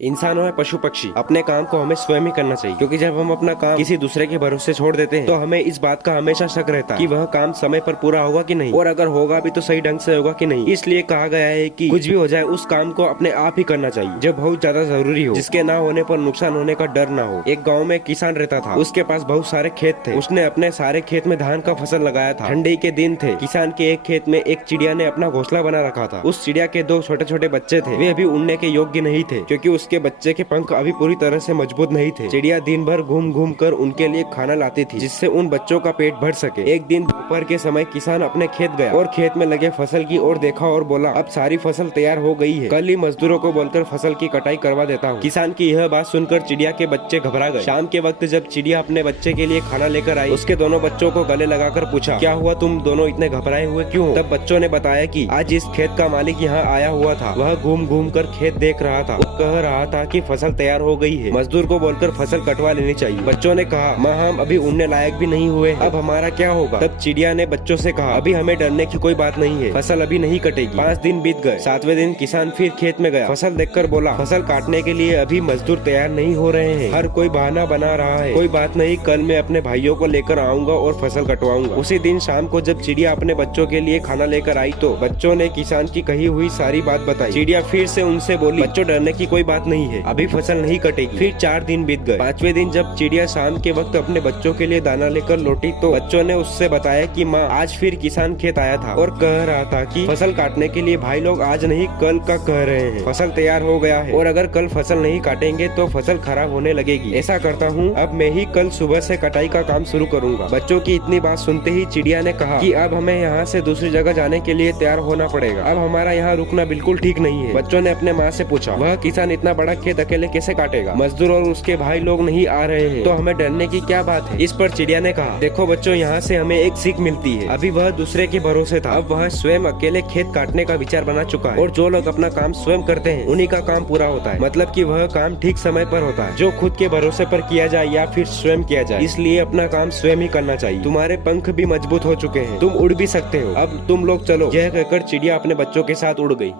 इंसान हो या पशु पक्षी, अपने काम को हमें स्वयं ही करना चाहिए, क्योंकि जब हम अपना काम किसी दूसरे के भरोसे छोड़ देते हैं तो हमें इस बात का हमेशा शक रहता है कि वह काम समय पर पूरा होगा कि नहीं, और अगर होगा भी तो सही ढंग से होगा कि नहीं। इसलिए कहा गया है कि कुछ भी हो जाए उस काम को अपने आप ही करना चाहिए जो बहुत ज्यादा जरूरी हो, जिसके ना होने पर नुकसान होने का डर ना हो। एक गाँव में किसान रहता था, उसके पास बहुत सारे खेत थे। उसने अपने सारे खेत में धान का फसल लगाया था। ठंडी के दिन थे। किसान के एक खेत में एक चिड़िया ने अपना घोंसला बना रखा था। उस चिड़िया के दो छोटे छोटे बच्चे थे। वे अभी उड़ने के योग्य नहीं थे, क्योंकि उसके बच्चे के पंख अभी पूरी तरह से मजबूत नहीं थे। चिड़िया दिन भर घूम घूम कर उनके लिए खाना लाती थी, जिससे उन बच्चों का पेट भर सके। एक दिन दोपहर के समय किसान अपने खेत गया और खेत में लगे फसल की ओर देखा और बोला, अब सारी फसल तैयार हो गई है, कल ही मजदूरों को बोलकर फसल की कटाई करवा देता हूँ। किसान की यह बात सुनकर चिड़िया के बच्चे घबरा गए। शाम के वक्त जब चिड़िया अपने बच्चे के लिए खाना लेकर आई, उसके दोनों बच्चों को गले लगाकर पूछा, क्या हुआ, तुम दोनों इतने घबराए हुए क्यों हो? तब बच्चों ने बताया कि आज इस खेत का मालिक यहाँ आया हुआ था। वह घूम घूम कर खेत देख रहा था। वो कह रहा था कि फसल तैयार हो गई है, मजदूर को बोलकर फसल कटवा लेनी चाहिए। बच्चों ने कहा, माँ हम अभी उड़ने लायक भी नहीं हुए, अब हमारा क्या होगा? तब चिड़िया ने बच्चों से कहा, अभी हमें डरने की कोई बात नहीं है, फसल अभी नहीं कटेगी। 5 दिन बीत गए। 7वें दिन किसान फिर खेत में गया। फसल देखकर बोला, फसल काटने के लिए अभी मजदूर तैयार नहीं हो रहे हैं, हर कोई बहाना बना रहा है। कोई बात नहीं, कल मैं अपने भाइयों को लेकर आऊंगा और फसल कटवाऊंगा। उसी दिन शाम को जब चिड़िया अपने बच्चों के लिए खाना लेकर आई तो बच्चों ने किसान की कही हुई सारी बात बताई। चिड़िया फिर से उनसे बोली, बच्चों डरने की कोई बात नहीं है, अभी फसल नहीं कटेगी। फिर 4 दिन बीत गए। 5वें दिन जब चिड़िया शाम के वक्त अपने बच्चों के लिए दाना लेकर लौटी तो बच्चों ने उससे बताया कि माँ आज फिर किसान खेत आया था और कह रहा था कि फसल काटने के लिए भाई लोग आज नहीं कल का कह रहे हैं, फसल तैयार हो गया है और अगर कल फसल नहीं काटेंगे तो फसल खराब होने लगेगी। ऐसा करता हूँ, अब मैं ही कल सुबह से कटाई का काम शुरू करूँगा। बच्चों की इतनी बात सुनते ही चिड़िया ने कहा कि अब हमें यहाँ से दूसरी जगह जाने के लिए तैयार होना पड़ेगा, अब हमारा यहाँ रुकना बिल्कुल ठीक नहीं है। बच्चों ने अपने माँ से पूछा, वह किसान इतना बड़ा खेत अकेले कैसे काटेगा? मजदूर और उसके भाई लोग नहीं आ रहे हैं, तो हमें डरने की क्या बात है? इस पर चिड़िया ने कहा, देखो बच्चों, यहाँ से हमें एक सीख मिलती है। अभी वह दूसरे के भरोसे था, अब वह स्वयं अकेले खेत काटने का विचार बना चुका है, और जो लोग अपना काम स्वयं करते हैं उन्हीं का काम पूरा होता है। मतलब कि वह काम ठीक समय पर होता है, जो खुद के भरोसे पर किया जाए या फिर स्वयं किया जाए। इसलिए अपना काम स्वयं ही करना चाहिए। तुम्हारे पंख भी मजबूत हो चुके हैं, तुम उड़ भी सकते हो, अब तुम लोग चलो। यह कहकर चिड़िया अपने बच्चों के साथ उड़ गई।